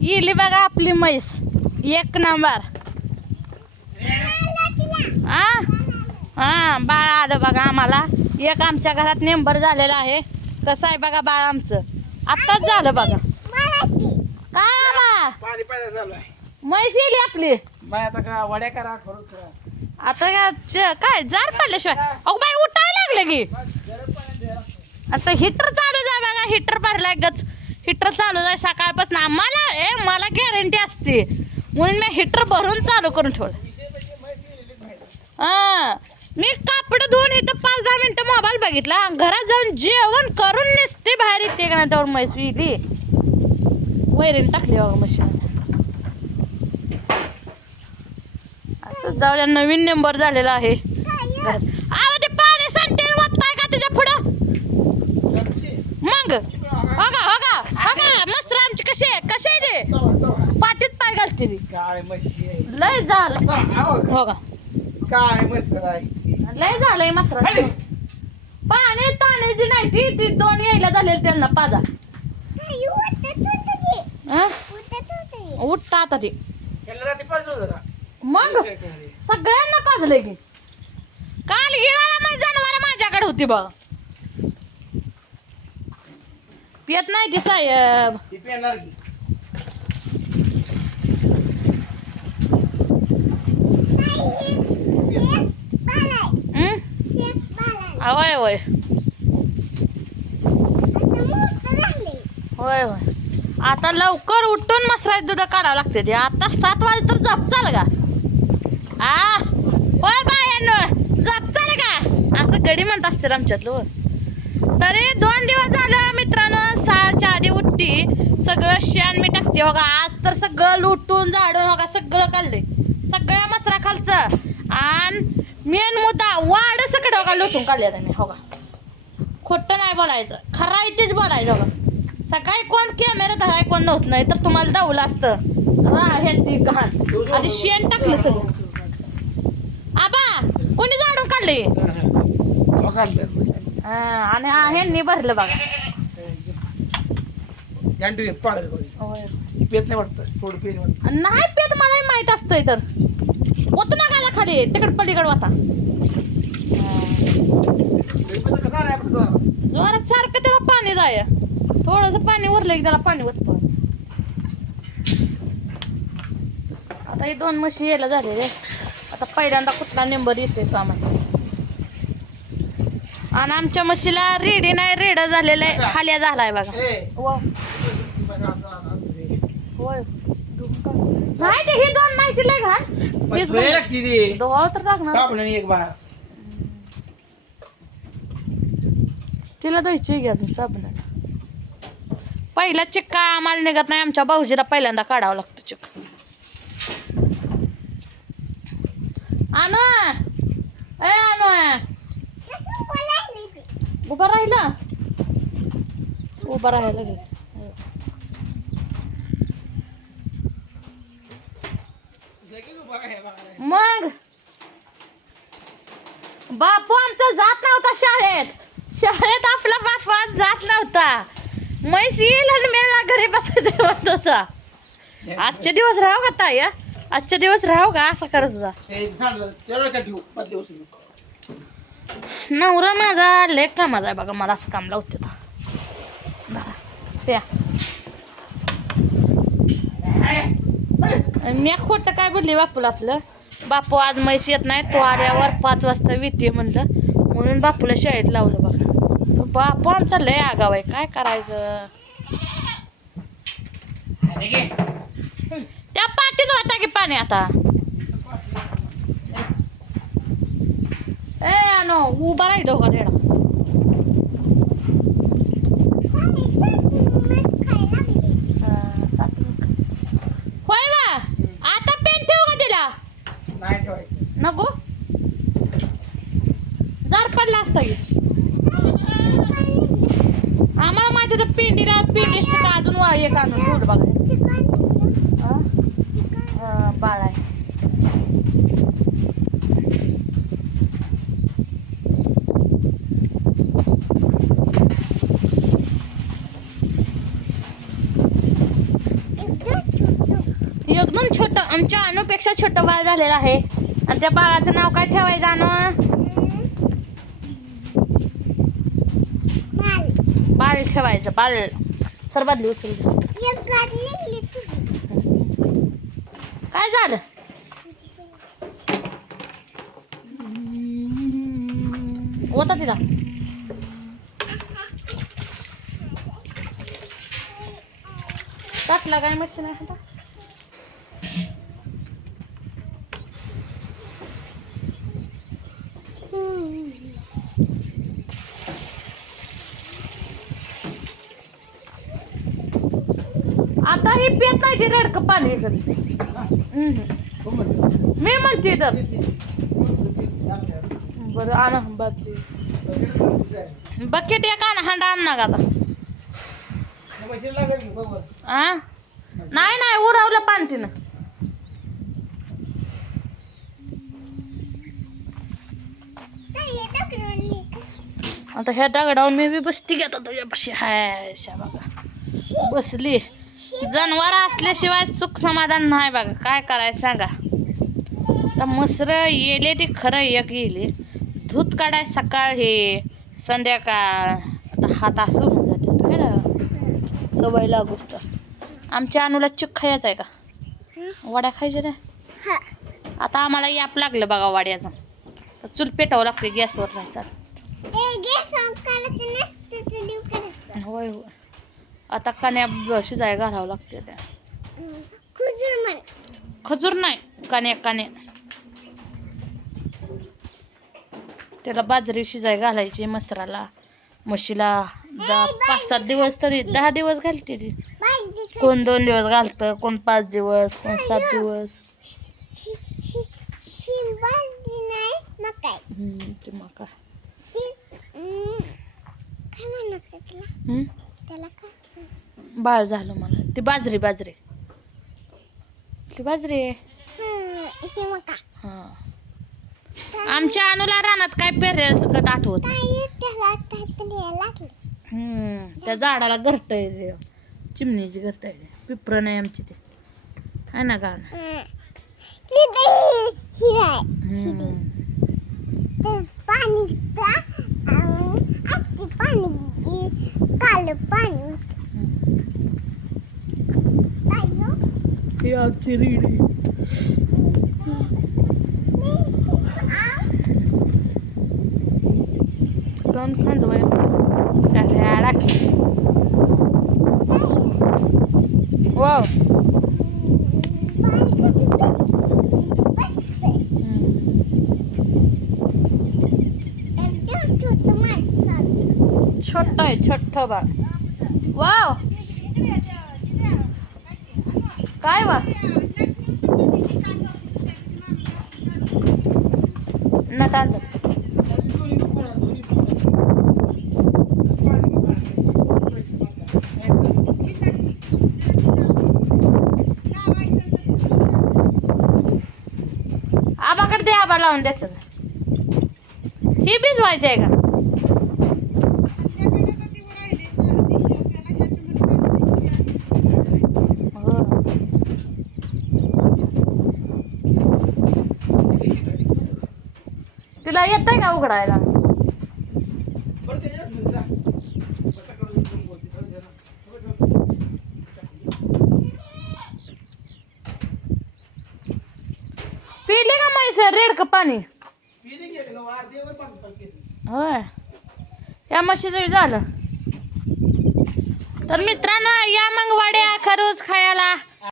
इली बघा आपली म्हैस एक नंबर. हा बाळ आलं बघा आम्हाला. एक आमच्या घरात नेंबर झालेला आहे. कसं आहे बघा बाळ आमचं आत्ताच झालं बघा. काय बा पाणी पाणी चालू आहे. म्हैस इली आपली. बाय आता का वड्या करा करू करा. आता काय जार पडल्याशिवाय अहो बाई उठायला लागले की. आता हिटर चालू जाय बघा. हिटर भरलाय गच. हिटर चालू जाय सकाळपासून आम्हाला मला गॅरंटी असते म्हणून मी हिटर भरून चालू करून ठेवलं. हा मी कापड धुवून इथं 5-10 मिनिटं मोबाईल बघितला. घरात जाऊन जेवण करून निसते बाहेर येते का नाही. त्यावर म्हैस इली वैरीने टाकली बघा मशीन. असं जाऊ द्या. नवीन नंबर झालेला आहे. आव ते पाणी सांगते वाटताय का त्याच्या पुढं मग बघा मस्त आमची कशी आहे ते पाठीत पाय घालते ती. काय म्हशी आहे. लय झालं हो का. काय मस्त आहे. लय झालंय मात्र पाणी ताणे जी नाही ती 2 यायला झालेली त्यांना पाजा. उठता आता ती मग सगळ्यांना पाजलंय की. काल गिळाला जनावर माझ्याकडे होती बघ. पियत नाही ती साहेब. होय होय होय होय. आता लवकर उठून मसरात दूध काढावं लागते ते. आता 7 वाजता तर झोप चाल का. होय बायांनो झोप चाल का असं गडी म्हणत असते आमच्यातलं. तरी 2 दिवस झालं मित्रांनो 6च्या आधी उठती. सगळं शेण मी टाकते बघा. आज तर सगळं लुटून झाडून बघा सगळं काढलंय. सगळ्या मसरा खालचं आणि मेन मुद्दा वाढ सगळं बघा लुटून काढले आता मी. हो का खोटं नाही बोलायचं खरं आहे तेच बोलायचं बघा. सकाळी कोण कॅमेरा धराय कोण नव्हतं नाही तर तुम्हाला दावलं असतं. हे ती घाण आधी शेण टाकलं सगळं. आबा कोणी झाडून काढले आणि ह्यांनी भरलं बघा. नाही पेत मलाही माहित असतंय तर होत ना काय खाली तिकड पलीकड होता. जोरात सारखं त्याला पाणी जाय. थोडस पाणी उरलं की त्याला पाणी वत. आता हे 2 म्हशी यायला झालेले. आता पहिल्यांदा कुठला नंबर येतोय का आम्हाला. आणि आमच्या म्हशीला रेडी नाही रेड झालेला आहे. हाल्या झालाय बघा. होय नाही ते हे 2 नाही तिला घाल डोळा तर टाकणार. तिला द्यायची घ्या अजून साबण. पहिला चिक्का आम्हाला निघत नाही. आमच्या भाऊजीला पहिल्यांदा काढावं लागतं चिक्का. आणू उभा राहिला उभा राहायला गेलं. मग बापू आमचा जात नव्हता शाळेत आपला बापू आज जात नव्हता. म्हैस येईल आणि मेला घरी बसायचं म्हणत होता. आजचे दिवस राहू का ताई. आजचे दिवस राहू का असं करत होता. नवरा माझा लय कामाचा आहे बघा. मला असं काम लावते त्या. मी खोटं काय बोलली बापूला आपलं. बापू आज म्हैस येत नाही तो आल्यावर 5 वाजता येते म्हणलं म्हणून बापूला शाळेत लावलं बघा. बापू आमचा लय आगाव आहे काय करायचं. त्या पाठीत होता की पाणी आता. नो उभा राहिलो का रेडा. होय बा आता पेन ठेवू का तिला नको जार पडला असता की. आम्हाला माहिती होतं पिंडीला पिंडी अजून एक आणून दूध बघा. बाळ आहे. एकदम छोट, आमच्या अनुपेक्षा छोटं बाळ झालेलं आहे. आणि त्या बाळाचं नाव काय ठेवायचं अनु? बाळ ठेवायचं. बाळ सर बदली उचल. काय झालं? होता तिला टाकला काय मशीन आहे का? आता ही पेत नाही ती रडकं पाणी इकडे. मी म्हणते तर बरं आणा बादली बकेट एक आणा हांडा आण ना का आता. आ नाही नाही उरावलं पाणी तिनं. आता ह्या दगडावर मी बी बसती घेता तुझ्यापाशी. हाय शा बघा बसली. जनावर असल्याशिवाय सुख समाधान नाही बघा. काय करायचं सांगा. आता मसर येले ते खरं एक येले. दूध काढाय सकाळ हे संध्याकाळ. आता हात असं होऊन जाते ना सवय लागूच तर. आमच्या अनुला चिक खायचं आहे का? वड्या खायच्या ना. आता आम्हाला याप लागलं बघा वाड्याचं. तर चूल पेटावं लागते गॅसवर राहायचं. होय होय आता कण्या शिजाय घालावं लागते त्या. खजूर नाही कण्या कण्या. त्याला बाजरी शिजाय घालायची मसराला म्हशीला. 5-7 दिवस तरी 10 दिवस घालते ती. कोण 2 दिवस घालतं, कोण 5 दिवस, कोण 7 दिवस. ते मका बाळ झालं मला. ती बाजरी बाजरी ती बाजरी आहे. हा आमच्या अनुला रानात काय पेरायचं सकट आठवत. त्या झाडाला घरट आहे. चिमणीची घरट आहे. पिपर नाही आमची ते आहे ना गाणं. ही आमची रेडी. दोन खांज वय वाव. छोट आहे छोट बाळ. वाव काय वा नटा. आबाकडे दे. आबा लावून द्यायचं. ही भिजवायची आहे का? तिला येत आहे का उघडायला? पिले का म्हैस रेडकं पाणी? होय या म्हशीचं झालं. तर मित्रांनो या मग वड्या खरूज खायला.